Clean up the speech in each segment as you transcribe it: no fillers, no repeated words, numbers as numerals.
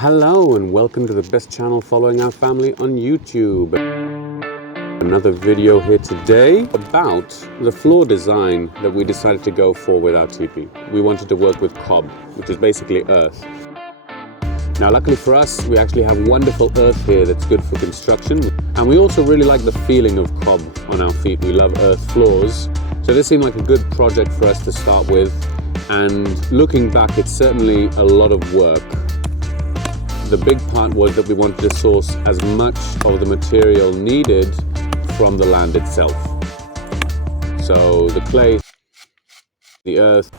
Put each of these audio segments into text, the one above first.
Hello and welcome to the best channel following our family on YouTube. Another video here today about the floor design that we decided to go for with our teepee. We wanted to work with cob, which is basically earth. Now luckily for us, we actually have wonderful earth here that's good for construction, and we also really like the feeling of cob on our feet. We love earth floors, so this seemed like a good project for us to start with, and looking back, it's certainly a lot of work. The big part was that we wanted to source as much of the material needed from the land itself. So the clay, the earth,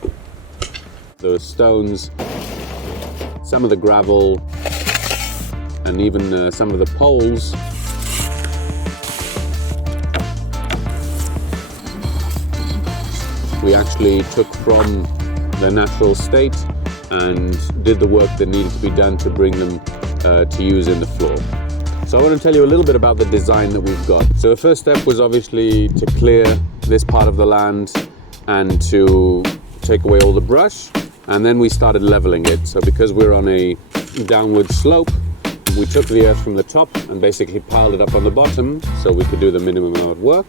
the stones, some of the gravel, and even some of the poles. We actually took from their natural state and did the work that needed to be done to bring them to use in the floor. So I want to tell you a little bit about the design that we've got. So the first step was obviously to clear this part of the land and to take away all the brush, and then we started leveling it. So because we're on a downward slope, we took the earth from the top and basically piled it up on the bottom so we could do the minimum amount of work.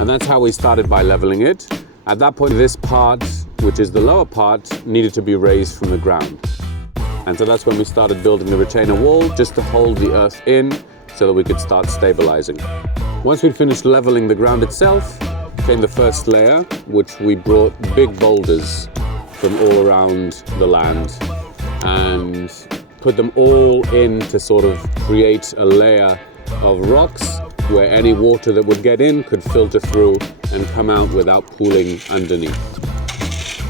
And that's how we started, by leveling it. At that point, this part, which is the lower part, needed to be raised from the ground. And so that's when we started building the retainer wall, just to hold the earth in so that we could start stabilizing. Once we'd finished leveling the ground itself, came the first layer, which we brought big boulders from all around the land and put them all in to sort of create a layer of rocks where any water that would get in could filter through and come out without pooling underneath.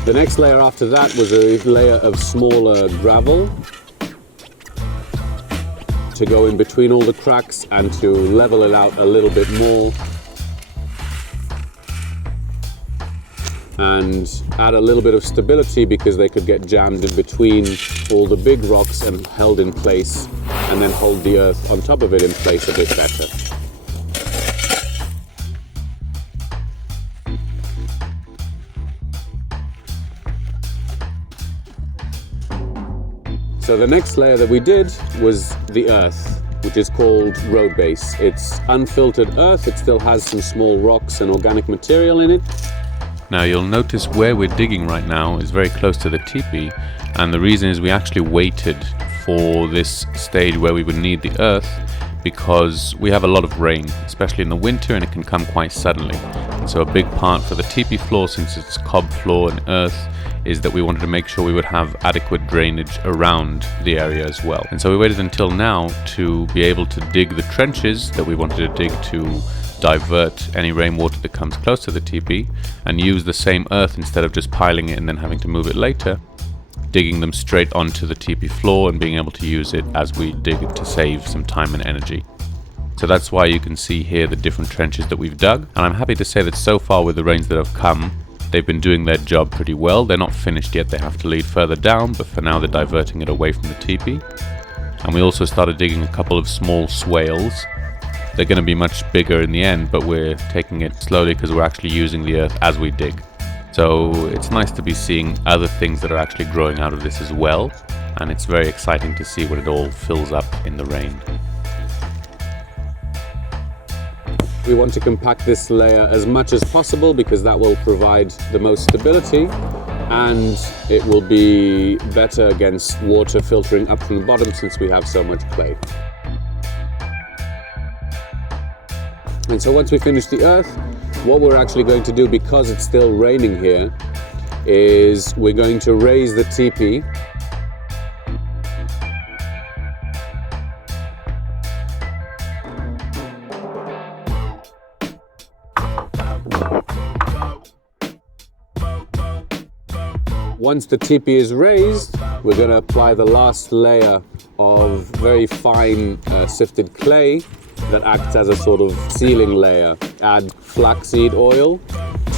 The next layer after that was a layer of smaller gravel to go in between all the cracks and to level it out a little bit more and add a little bit of stability, because they could get jammed in between all the big rocks and held in place, and then hold the earth on top of it in place a bit better. So the next layer that we did was the earth, which is called road base. It's unfiltered earth. It still has some small rocks and organic material in it. Now you'll notice where we're digging right now is very close to the teepee, and the reason is we actually waited for this stage where we would need the earth, because we have a lot of rain, especially in the winter, and it can come quite suddenly. And so a big part for the teepee floor, since it's cob floor and earth, is that we wanted to make sure we would have adequate drainage around the area as well. And so we waited until now to be able to dig the trenches that we wanted to dig to divert any rainwater that comes close to the teepee, and use the same earth instead of just piling it and then having to move it later, digging them straight onto the teepee floor and being able to use it as we dig to save some time and energy. So that's why you can see here the different trenches that we've dug, and I'm happy to say that so far with the rains that have come, they've been doing their job pretty well. They're not finished yet, they have to lead further down, but for now they're diverting it away from the teepee. And we also started digging a couple of small swales. They're going to be much bigger in the end, but we're taking it slowly because we're actually using the earth as we dig. So it's nice to be seeing other things that are actually growing out of this as well, and it's very exciting to see when it all fills up in the rain. We want to compact this layer as much as possible because that will provide the most stability, and it will be better against water filtering up from the bottom since we have so much clay. And so once we finish the earth, what we're actually going to do, because it's still raining here, is we're going to raise the teepee . Once the teepee is raised, we're going to apply the last layer of very fine sifted clay that acts as a sort of sealing layer. Add flaxseed oil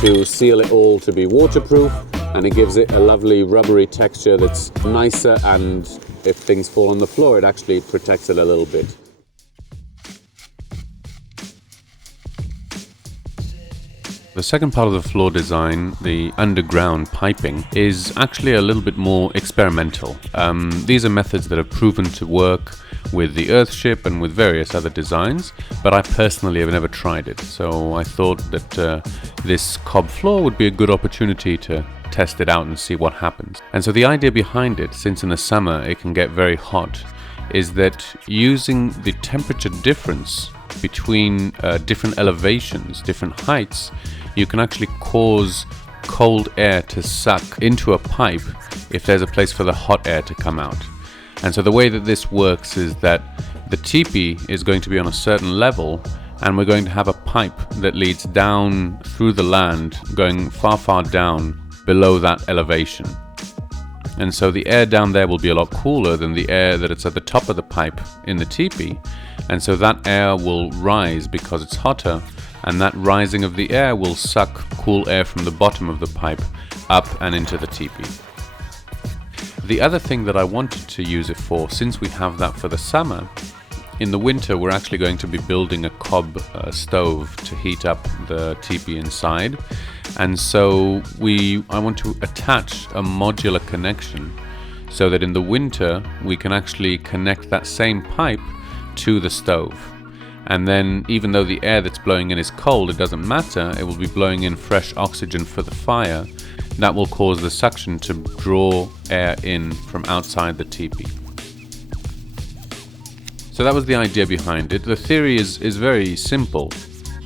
to seal it all to be waterproof, and it gives it a lovely rubbery texture that's nicer, and if things fall on the floor, it actually protects it a little bit. The second part of the floor design, the underground piping, is actually a little bit more experimental. These are methods that have proven to work with the Earthship and with various other designs, but I personally have never tried it. So I thought that this Cob floor would be a good opportunity to test it out and see what happens. And so the idea behind it, since in the summer it can get very hot, is that using the temperature difference between different elevations, different heights, you can actually cause cold air to suck into a pipe if there's a place for the hot air to come out. And so the way that this works is that the teepee is going to be on a certain level, and we're going to have a pipe that leads down through the land, going far down below that elevation. And so the air down there will be a lot cooler than the air that it's at the top of the pipe in the teepee. And so that air will rise because it's hotter, and that rising of the air will suck cool air from the bottom of the pipe up and into the teepee. The other thing that I wanted to use it for, since we have that for the summer, in the winter we're actually going to be building a cob stove to heat up the teepee inside. And so I want to attach a modular connection so that in the winter we can actually connect that same pipe to the stove. And then even though the air that's blowing in is cold, it doesn't matter, it will be blowing in fresh oxygen for the fire. That will cause the suction to draw air in from outside the teepee. So that was the idea behind it. The theory is very simple.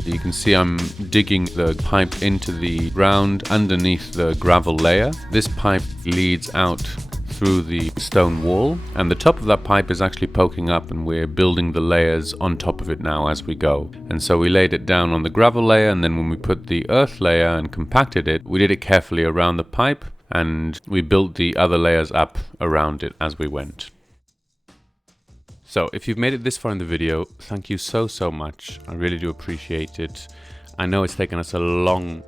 You can see I'm digging the pipe into the ground underneath the gravel layer. This pipe leads out through the stone wall, and the top of that pipe is actually poking up, and we're building the layers on top of it now as we go. And so we laid it down on the gravel layer, and then when we put the earth layer and compacted it, we did it carefully around the pipe, and we built the other layers up around it as we went. So if you've made it this far in the video, thank you so much. I really do appreciate it. I know it's taken us a long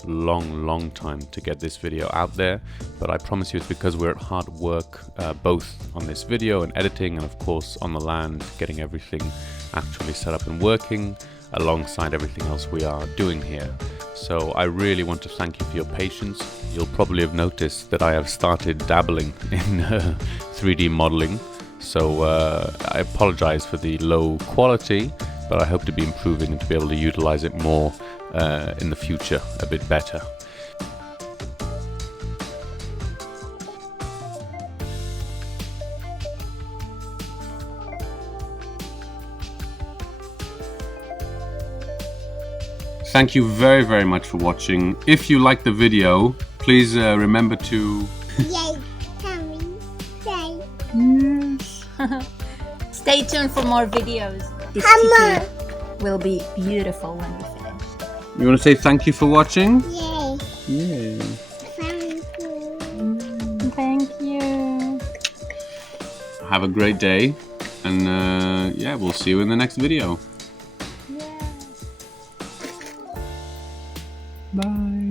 time to get this video out there, but I promise you it's because we're at hard work, both on this video and editing, and of course on the land, getting everything actually set up and working alongside everything else we are doing here. So I really want to thank you for your patience. You'll probably have noticed that I have started dabbling in 3D modeling. So I apologize for the low quality, but I hope to be improving and to be able to utilize it more in the future a bit better. Thank you very much for watching. If you liked the video, please remember to... Yay, coming, say. Yes. Stay tuned for more videos. This Hammer. teepee will be beautiful when we finish. You want to say thank you for watching? Yay, Yeah. thank you. Thank you. Have a great day, and yeah, we'll see you in the next video. Yes. Bye.